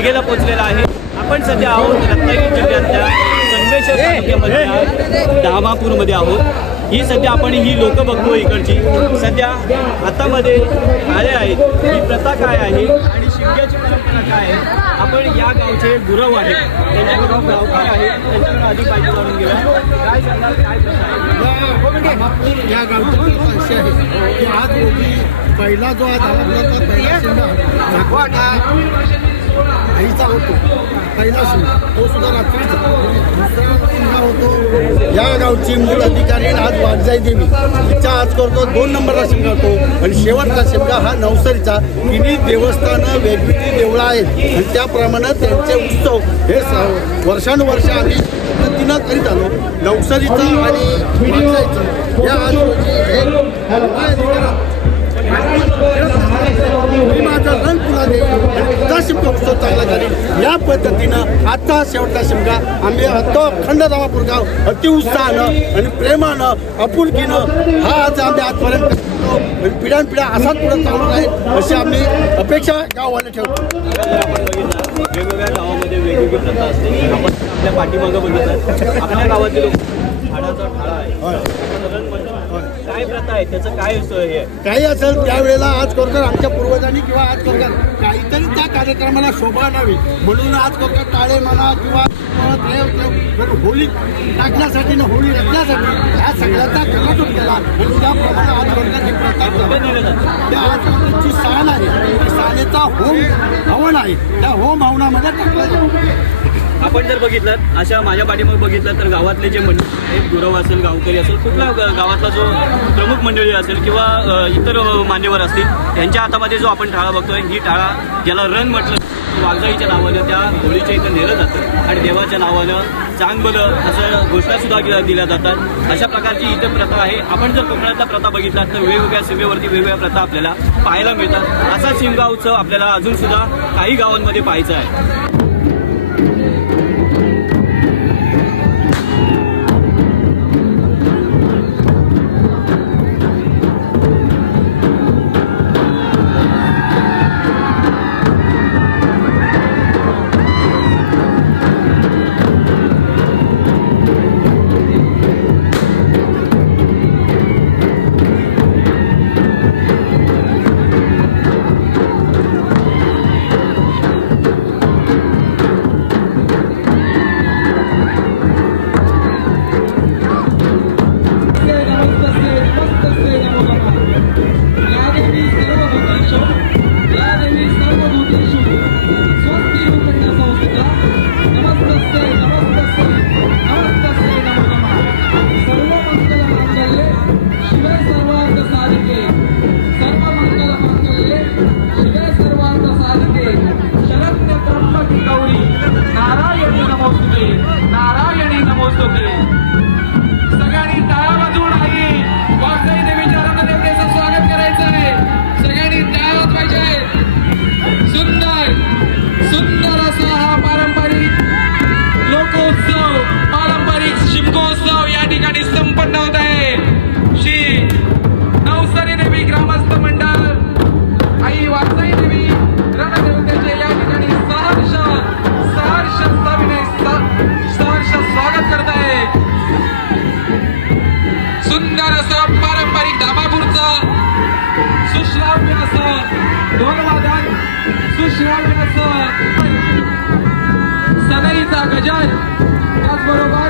शिगेला पोहोचलेला आहे. आपण सध्या आहोत रत्नागिरी जिल्ह्यातल्या संगमेश्वर तालुक्यामधल्या धामापूरमध्ये आहोत. ही सध्या आपण ही लोक बघतो इकडची. सध्या हातामध्ये आले आहेत. ही प्रथा काय आहे आणि शिमग्याची परंपरा काय आहे? आपण या गावचे गुरव आहेत. त्यांच्याकडून गावकार आहेत. त्यांच्याकडून अधिक माहिती जाणून घेऊया काय सांगाल? काय आहे? या गावची अशी आहे. की आज पहिला जो आज आला पहिला शिंगा होतो तो सुद्धा रात्रीचा दुसरा होतो. या गावची मूळ अधिकारी आज वाटजाई देवी. हिचा आज करतो दोन नंबरला शिमगा करतो आणि शेवटचा शिमगा हा नवसरीचा. तिन्ही देवस्थानं वेगवेगळी देवळं आहेत. आणि त्याप्रमाणे त्यांचे उत्सव हे वर्षानुवर्ष आम्ही पद्धतीनं करीत आलो. नवसरीचं आणि वाटजाईचं या आज माझा रंग पुन्हा दे आणि तुझा शिमगा उत्सव चांगला झाली या पद्धतीनं आजचा हा शेवटचा शिमगा. आम्ही अतो अखंड दामापूर गाव अतिउत्साहानं आणि प्रेमानं आपुलकीनं हा आज आम्ही आजपर्यंत. आणि पिढ्यानपिढ्या असाच पुढे चालू राहील अशी आम्ही अपेक्षा गाववाले ठेवतो. वेगवेगळ्या गावामध्ये वेगवेगळी प्रथा असते. आपण आपल्या पाठीमागं बघितलं. आपल्या गावातील झाडाचा ठाळा आहे. आपण आहे त्याचं काय सोय आहे? काही असेल त्यावेळेला आज कोरकर आमच्या पूर्वजांनी किंवा आज कोरकर काहीतरी त्या कार्यक्रमाला शोभा आणावी. म्हणून आज कोरकर टाळे म्हणा किंवा होळी टाकण्यासाठी ना होळी रचण्यासाठी ह्या सगळ्याचा कलाटून केला. आणि त्याप्रमाणे आज कोरकर ही प्रथा त्या आज जी आहे. ती होम हवन आहे. त्या होम हवनामध्ये टाकला जातो. आपण जर बघितलं अशा माझ्या पाठीमागे बघितलं तर गावातले जे मंडळी गुरव असेल गावकरी असेल कुठला गावातला जो प्रमुख मंडळी असेल किंवा इतर मान्यवर असतील त्यांच्या हातामध्ये जो आपण टाळा बघतोय ही टाळा ज्याला रन म्हटलं वाघजाईच्या नावानं त्या होळीच्या इथं नेलं जातं आणि देवाच्या नावानं चांगलं असं घोषणा सुद्धा दिल्या जातात. अशा प्रकारची इथं प्रथा आहे. आपण जर कोकणातला प्रथा बघितला तर वेगवेगळ्या सीमेवरती वेगवेगळ्या प्रथा आपल्याला पाहायला मिळतात. असा शिमगा उत्सव आपल्याला अजून सुद्धा काही गावांमध्ये पाहायचा आहे. आई वाघजाई या ठिकाणी सहर्ष सहर्ष सहर्ष स्वागत करत आहे सुंदर असं पारंपरिक धामापूरचं सुश्राव्य असं ढोलवादन सुश्राव्य असं सनईचा गजर त्याचबरोबर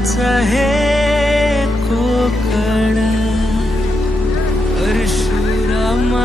माझं हे कोकण परशुरामाची